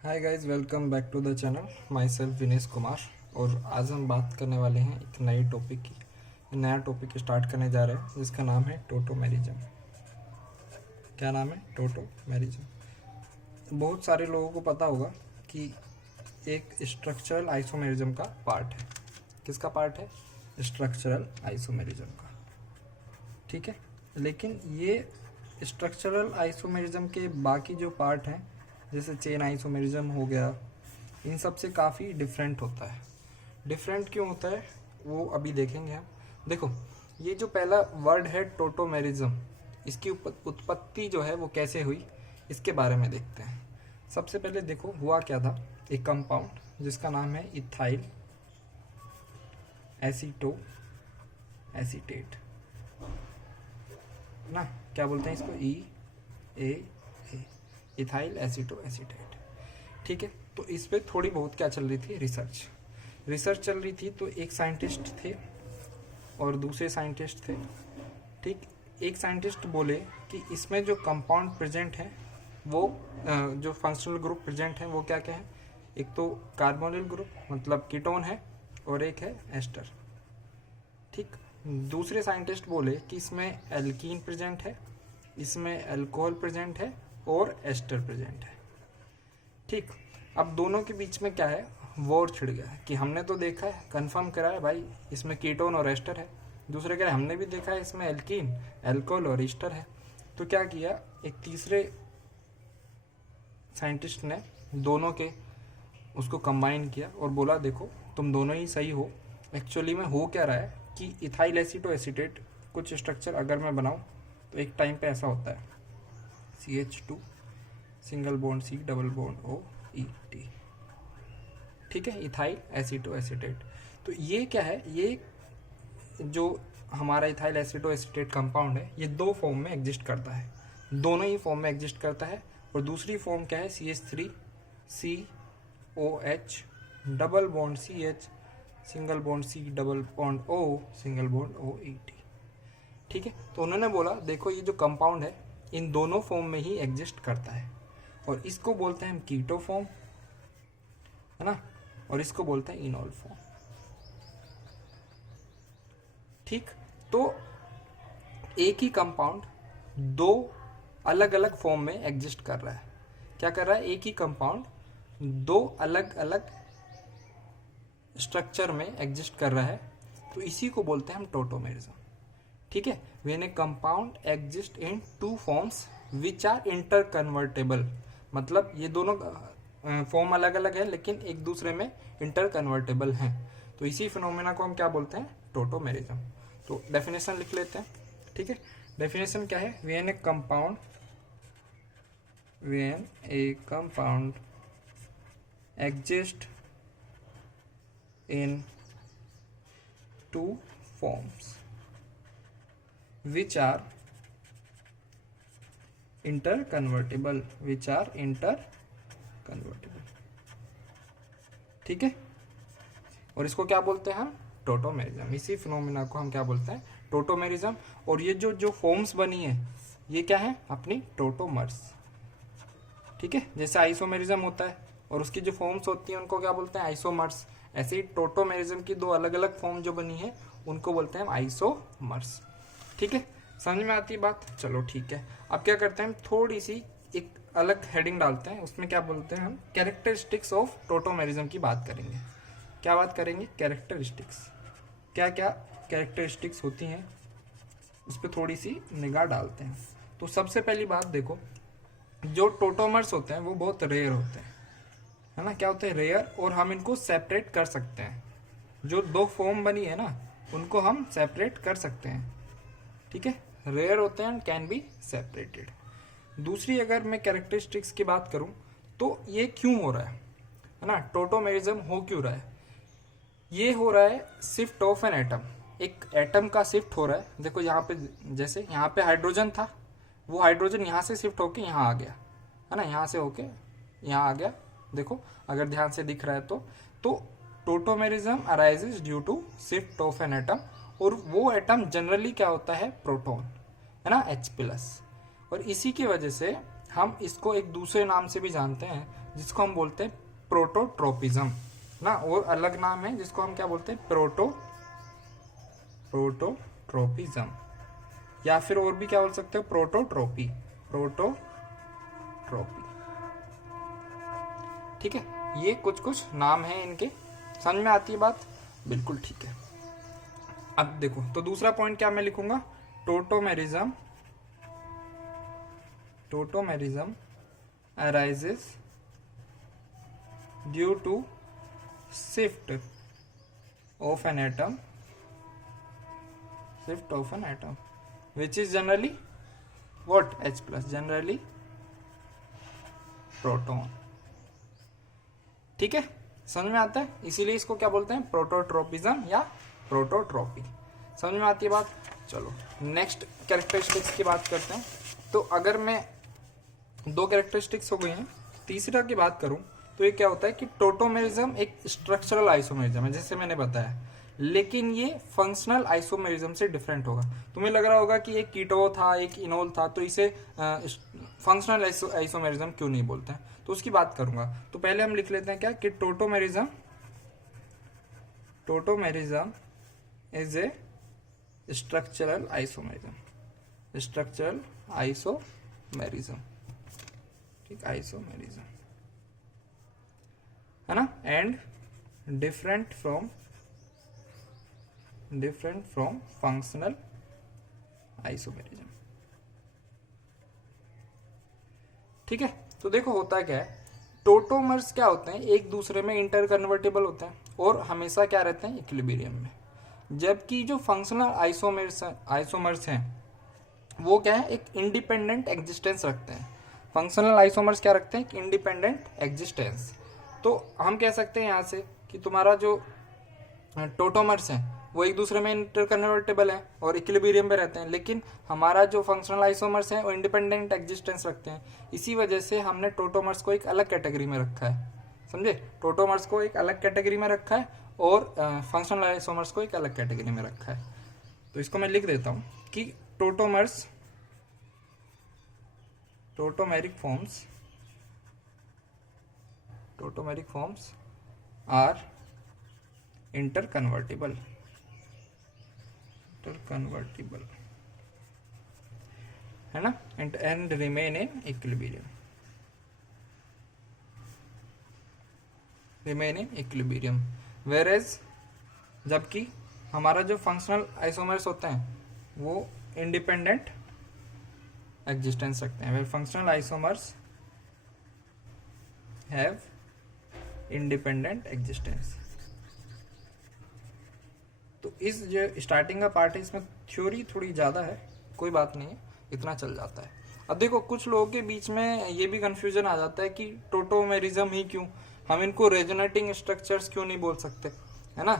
Hi guys, welcome back to the channel. Myself Vinesh Kumar. और आज हम बात करने वाले हैं एक नई टॉपिक की। नया टॉपिक स्टार्ट करने जा रहे हैं जिसका नाम है टोटोमेरिज्म। क्या नाम है? टोटोमेरिज्म। बहुत सारे लोगों को पता होगा कि एक स्ट्रक्चरल आइसोमेरिज्म का पार्ट है। किसका पार्ट है? स्ट्रक्चरल आइसोमेरिज्म का। ठीक है, लेकिन ये स्ट्रक्चरल आइसोमेरिज्म के बाकी जो पार्ट हैं, जैसे चेन आइसोमेरिज्म हो गया, इन सब से काफ़ी डिफरेंट होता है। डिफरेंट क्यों होता है वो अभी देखेंगे हम। देखो, ये जो पहला वर्ड है टोटोमेरिज्म, इसकी उत्पत्ति जो है वो कैसे हुई, इसके बारे में देखते हैं। सबसे पहले देखो हुआ क्या था। एक कंपाउंड जिसका नाम है इथाइल एसीटो एसीटेट ना, क्या बोलते हैं इसको? Ethyl aceto acetate. ठीक है, तो इस पे थोड़ी बहुत क्या चल रही थी? रिसर्च चल रही थी। तो एक साइंटिस्ट थे और दूसरे साइंटिस्ट थे। ठीक, एक साइंटिस्ट बोले कि इसमें जो कंपाउंड प्रेजेंट है वो जो फंक्शनल ग्रुप प्रेजेंट है वो क्या क्या है? एक तो कार्बोनिल ग्रुप मतलब कीटोन है, और एक है एस्टर। ठीक, दूसरे साइंटिस्ट बोले कि इसमें एल्कीन प्रेजेंट है, इसमें अल्कोहल प्रेजेंट है और एस्टर प्रेजेंट है। ठीक, अब दोनों के बीच में क्या है? वॉर छिड़ गया कि हमने तो देखा है, कंफर्म करा है भाई इसमें कीटोन और एस्टर है। दूसरे कह रहे हमने भी देखा है इसमें एल्कीन, अल्कोहल और एस्टर है। तो क्या किया, एक तीसरे साइंटिस्ट ने दोनों के उसको कंबाइन किया और बोला देखो तुम दोनों ही सही हो। एक्चुअली में हो क्या रहा है कि इथाइल एसीटो एसीटेट कुछ स्ट्रक्चर अगर मैं बनाऊं तो एक टाइम पे ऐसा होता है CH2 single bond C double bond O E T। ठीक है, इथाइल एसीटो एसीटेट। तो ये क्या है? ये जो हमारा इथाइल एसीटो एसीटेट कंपाउंड है ये दो फॉर्म में एग्जिस्ट करता है, दोनों ही फॉर्म में एग्जिस्ट करता है। और दूसरी फॉर्म क्या है? CH3 COH double bond CH single bond C double bond O single bond OET। ठीक है, तो उन्होंने बोला देखो ये जो कंपाउंड है इन दोनों फॉर्म में ही एग्जिस्ट करता है, और इसको बोलते हैं हम कीटो फॉर्म, है ना, और इसको बोलते हैं इनॉल फॉर्म। ठीक, तो एक ही कंपाउंड दो अलग अलग फॉर्म में एग्जिस्ट कर रहा है। क्या कर रहा है? एक ही कंपाउंड दो अलग अलग स्ट्रक्चर में एग्जिस्ट कर रहा है, तो इसी को बोलते हैं हम टोटोमेरिज्म। ठीक है, when a compound exist in two forms which are interconvertible, मतलब ये दोनों फॉर्म अलग अलग है लेकिन एक दूसरे में इंटर कन्वर्टेबल हैं, तो इसी फिनोमेना को हम क्या बोलते हैं? टोटोमेरिज्म। तो डेफिनेशन लिख लेते हैं। ठीक है, डेफिनेशन क्या है? When a compound exist in two forms which are interconvertible ठीक है, और इसको क्या बोलते हैं हम? टोटोमेरिज्म। इसी फिनोमिना को हम क्या बोलते हैं? टोटोमेरिज्म। और ये जो फॉर्म्स बनी है ये क्या है? अपनी टोटोमर्स। ठीक है, जैसे आइसोमेरिज्म होता है और उसकी जो फॉर्म्स होती हैं उनको क्या बोलते हैं? आइसोमर्स। ऐसे ही टोटोमेरिज्म की दो अलग अलग फॉर्म जो बनी है उनको बोलते हैं हम आइसोमर्स। ठीक है, समझ में आती है बात? चलो ठीक है, अब क्या करते हैं? थोड़ी सी एक अलग हेडिंग डालते हैं, उसमें क्या बोलते हैं हम? कैरेक्टरिस्टिक्स ऑफ टोटोमेरिज्म की बात करेंगे। क्या बात करेंगे? कैरेक्टरिस्टिक्स। क्या क्या कैरेक्टरिस्टिक्स होती हैं उस पर थोड़ी सी निगाह डालते हैं। तो सबसे पहली बात देखो, जो टोटोमर्स होते हैं वो बहुत रेयर होते हैं, है ना। क्या होते हैं? रेयर। और हम इनको सेपरेट कर सकते हैं। जो दो फॉर्म बनी है ना उनको हम सेपरेट कर सकते हैं। ठीक है, रेयर होते हैं एंड कैन बी सेपरेटेड। दूसरी अगर मैं कैरेक्टरिस्टिक्स की बात करूं तो ये क्यों हो रहा है ना, टोटोमेरिज्म हो क्यों रहा है? ये हो रहा है शिफ्ट ऑफ एन एटम। एक एटम का शिफ्ट हो रहा है। देखो यहाँ पे, जैसे यहाँ पे हाइड्रोजन था, वो हाइड्रोजन यहाँ से शिफ्ट होके यहाँ आ गया, है ना, यहाँ से होके यहाँ आ गया। देखो अगर ध्यान से दिख रहा है तो tautomerism arises due to shift of an atom, और वो एटम जनरली क्या होता है? प्रोटॉन, है ना, H+। और इसी की वजह से हम इसको एक दूसरे नाम से भी जानते हैं, जिसको हम बोलते हैं प्रोटोट्रोपिज्म ना, और अलग नाम है जिसको हम क्या बोलते हैं प्रोटोट्रोपिज्म, या फिर और भी क्या बोल सकते हो प्रोटोट्रोपी। ठीक है, ये कुछ कुछ नाम है इनके, समझ में आती है बात? बिल्कुल ठीक है। अब देखो तो दूसरा पॉइंट क्या मैं लिखूंगा, tautomerism arises due to shift of an atom which is generally what, H plus, generally proton. ठीक है, समझ में आता है, इसीलिए इसको क्या बोलते हैं प्रोटोट्रोपिज्म या प्रोटोट्रोपी। समझ में आती है बात? चलो नेक्स्ट कैरेक्टरिस्टिक्स की बात करते हैं। तो अगर मैं 2 कैरेक्टरिस्टिक्स हो गई हैं, तीसरा की बात करूं तो ये क्या होता है कि टोटोमेरिज्म एक स्ट्रक्चरल आइसोमेरिज्म है जैसे मैंने बताया, लेकिन ये फंक्शनल आइसोमेरिज्म से डिफरेंट होगा। तुम्हें लग रहा होगा कि एक कीटो था एक इनोल था तो इसे फंक्शनल आइसोमेरिज्म क्यों नहीं बोलते हैं, तो उसकी बात करूंगा। तो पहले हम लिख लेते हैं क्या कि tautomerism is a structural isomerism, ठीक, आइसोमेरिज्म है ना, and different from functional isomerism. ठीक है, तो देखो होता क्या है, टोटोमर्स क्या होते हैं एक दूसरे में इंटर कन्वर्टेबल होते हैं और हमेशा क्या रहते हैं इक्विलिब्रियम में, जबकि जो फंक्शनल आइसोमर्स हैं वो क्या है एक इंडिपेंडेंट एग्जिस्टेंस रखते हैं। फंक्शनल आइसोमर्स क्या रखते हैं, एक इंडिपेंडेंट एग्जिस्टेंस। तो हम कह सकते हैं यहाँ से कि तुम्हारा जो टोटोमर्स हैं वो एक दूसरे में इंटरकन्वर्टेबल है और इक्विलिब्रियम पे रहते हैं, लेकिन हमारा जो फंक्शनल आइसोमर्स हैं वो इंडिपेंडेंट एग्जिस्टेंस रखते हैं। इसी वजह से हमने टोटोमर्स को एक अलग कैटेगरी में रखा है, समझे, टोटोमर्स को एक अलग कैटेगरी में रखा है और फंक्शनल आइसोमर्स को एक अलग कैटेगरी में रखा है। तो इसको मैं लिख देता हूँ कि टोटोमेरिक फॉर्म्स आर इंटरकन्वर्टिबल है ना, एंड रिमेन इन इक्विलिब्रियम, वेरेज जबकि हमारा जो फंक्शनल आइसोमर्स होते हैं वो इंडिपेंडेंट एग्जिस्टेंस रखते हैं। Functional isomers have independent existence. तो इस जो स्टार्टिंग का पार्ट है इसमें थ्योरी थोड़ी ज़्यादा है, कोई बात नहीं है, इतना चल जाता है। अब देखो कुछ लोगों के बीच में ये भी कंफ्यूजन आ जाता है कि टोटोमेरिज्म ही क्यों, हम इनको रेजोनेटिंग स्ट्रक्चर्स क्यों नहीं बोल सकते, है ना,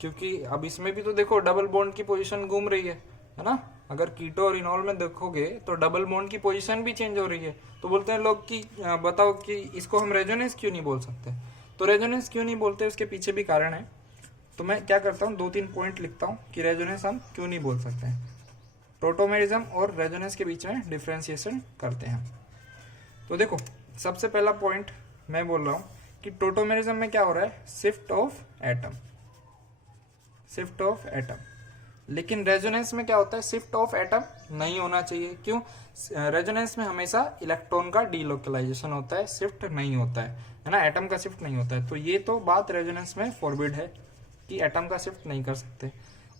क्योंकि अब इसमें भी तो देखो डबल बॉन्ड की पोजीशन घूम रही है ना। अगर कीटो और इनोल में देखोगे तो डबल बॉन्ड की पोजीशन भी चेंज हो रही है। तो बोलते हैं लोग कि बताओ कि इसको हम रेजोनेंस क्यों नहीं बोल सकते। तो रेजोनेंस क्यों नहीं बोलते उसके पीछे भी कारण है। तो मैं क्या करता हूँ 2-3 पॉइंट लिखता हूँ कि रेजोनेंस हम क्यों नहीं बोल सकते हैं। टोटोमेरिज्म और रेजोनेंस के बीच में डिफ्रेंशिएशन करते हैं। तो देखो सबसे पहला पॉइंट मैं बोल रहा हूँ कि टोटोमेरिज्म में क्या हो रहा है, शिफ्ट ऑफ एटम, लेकिन रेजोनेंस में क्या होता है, शिफ्ट ऑफ एटम नहीं होना चाहिए। क्यों? रेजोनेंस में हमेशा इलेक्ट्रॉन का डीलोकलाइजेशन होता है, शिफ्ट नहीं होता है ना, एटम का शिफ्ट नहीं होता है। तो ये तो बात रेजोनेंस में फॉरबिड है कि एटम का शिफ्ट नहीं कर सकते।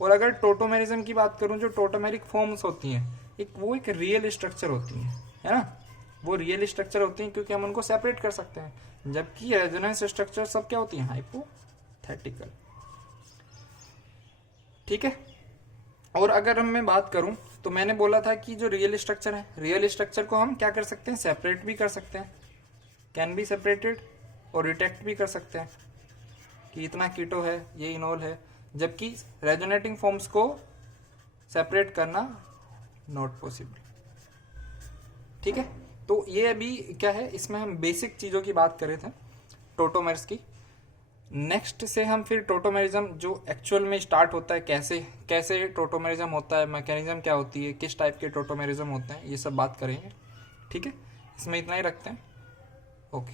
और अगर टोटोमेरिज्म की बात करूं, जो टोटोमेरिक फॉर्म्स होती हैं वो एक रियल स्ट्रक्चर होती हैं, है ना, वो रियल स्ट्रक्चर होती हैं क्योंकि हम उनको सेपरेट कर सकते हैं, जबकि रेजोनेंस स्ट्रक्चर सब क्या होती हैं, हाइपोथेटिकल। ठीक है। और अगर मैं बात करूं तो मैंने बोला था कि जो रियल स्ट्रक्चर है, रियल स्ट्रक्चर को हम क्या कर सकते हैं, सेपरेट भी कर सकते हैं, कैन बी सेपरेटेड, और रिटेक्ट भी कर सकते हैं कि इतना कीटो है, ये इनोल है, जबकि रेजोनेटिंग फॉर्म्स को सेपरेट करना नॉट पॉसिबल। ठीक है। तो ये अभी क्या है, इसमें हम बेसिक चीज़ों की बात कर रहे थे टोटोमेर्स की। नेक्स्ट से हम फिर टोटोमेरिज्म जो एक्चुअल में स्टार्ट होता है, कैसे टोटोमेरिज्म होता है, मैकेनिज्म क्या होती है, किस टाइप के टोटोमेरिज्म होते हैं, ये सब बात करेंगे। ठीक है, इसमें इतना ही रखते हैं। ओके।